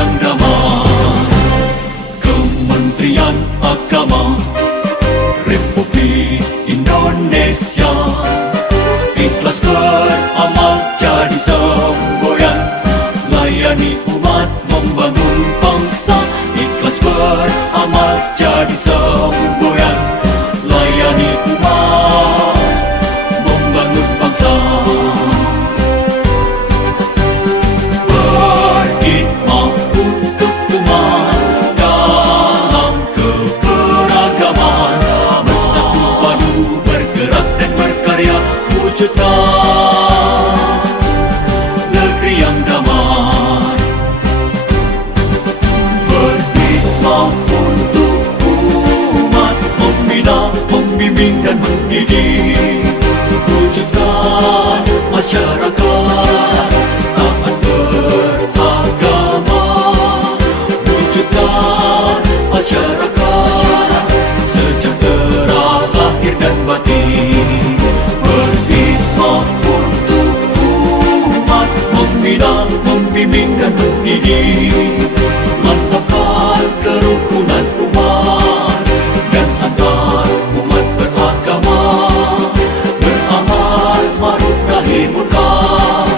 yang damai. Kementerian Agama Republik Indonesia ikhlas beramal jadi semboyan, layani umat membangun bangsa. Ikhlas beramal jadi semboyan, layani umat membangun bangsa. Berkhidmat untuk umat dalam keberagaman, bersatu padu bergerak dan berkarya, wujudkan negeri yang damai. Berkhidmat untuk umat, membina, membimbing dan mendidik, wujudkan masyarakat taat beragama, wujudkan masyarakat sejahtera lahir dan batin. Berkhidmat untuk umat, membina, membimbing dan mendidik, mantapkan kerukunan umat dan antar umat beragama, beramal ma'ruf nahi munkar,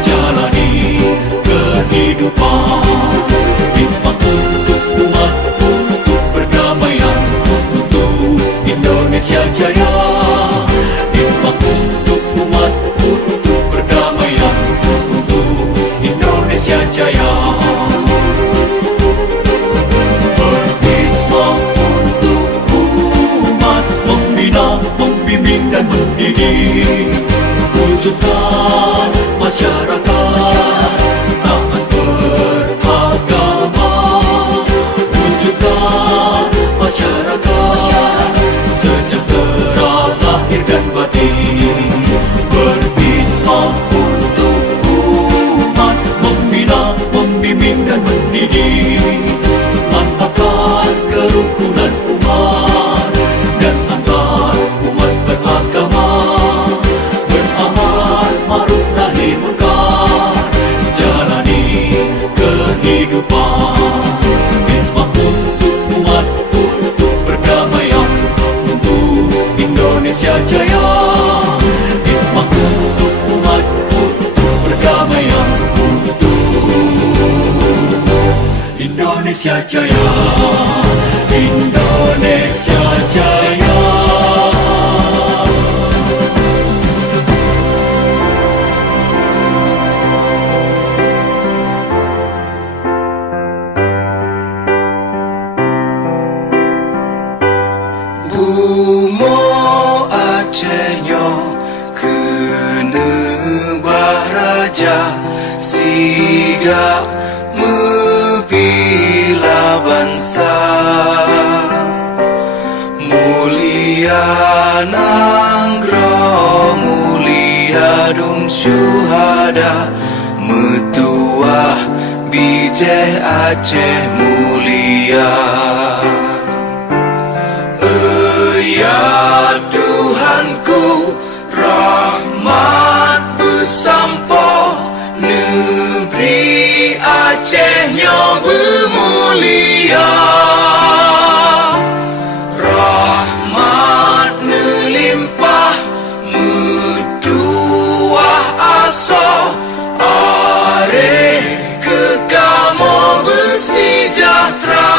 jalani kehidupan. Khidmat untuk umat, untuk perdamaian, untuk Indonesia Jaya. Khidmat untuk umat, untuk perdamaian, untuk Indonesia Jaya. Berkhidmat untuk umat, membina, membimbing dan mendidik, wujudkan masyarakat taat beragama, wujudkan masyarakat sejahtera lahir dan batin. Berkhidmat untuk umat, membina, membimbing dan mendidik, mantapkan kerukunan umat dan antar umat beragama, beramal ma'ruf nahi munkar, jalani kehidupan. Khidmat untuk umat, untuk perdamaian, untuk Indonesia Jaya. Khidmat untuk umat, untuk perdamaian, untuk Indonesia Jaya. Indonesia Jaya. Bumo Acehnya kena baraja, siga membela bangsa. Mulia nangro, mulia dum syuhada, metuah bijeh Aceh mulia. Ya Tuhanku, rahmat bersampo, negeri Acehnya bermulia. Rahmat melimpah, metuah aso, are kekamo bersejahtera.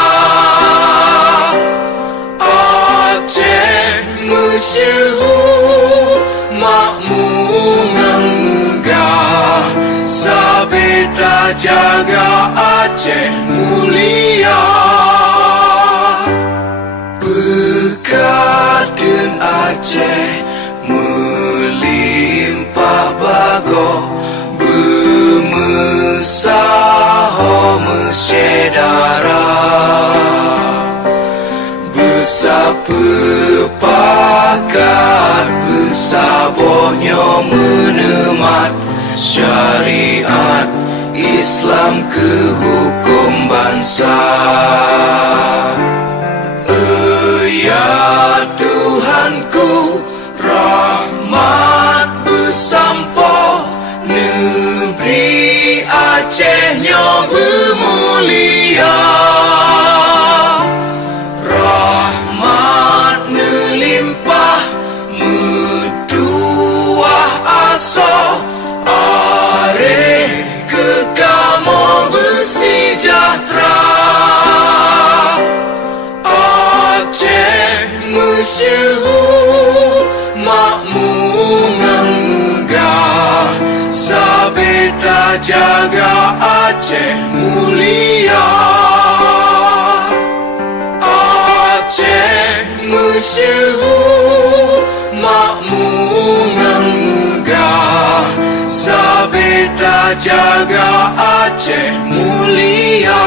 Masyhur makmur ngang megah, sabeda jaga Aceh mulia. Bekaden Aceh melimpah bago, bermesaho mesyedara, bersepakat bersabohnya menemat syariat Islam ke hukum bangsa. Ya Tuhanku, rahmat bersampo, negeri Acehnya bermulia. jaga Aceh mulia. Aceh masyhur makmungan megah, sabeta jaga Aceh mulia.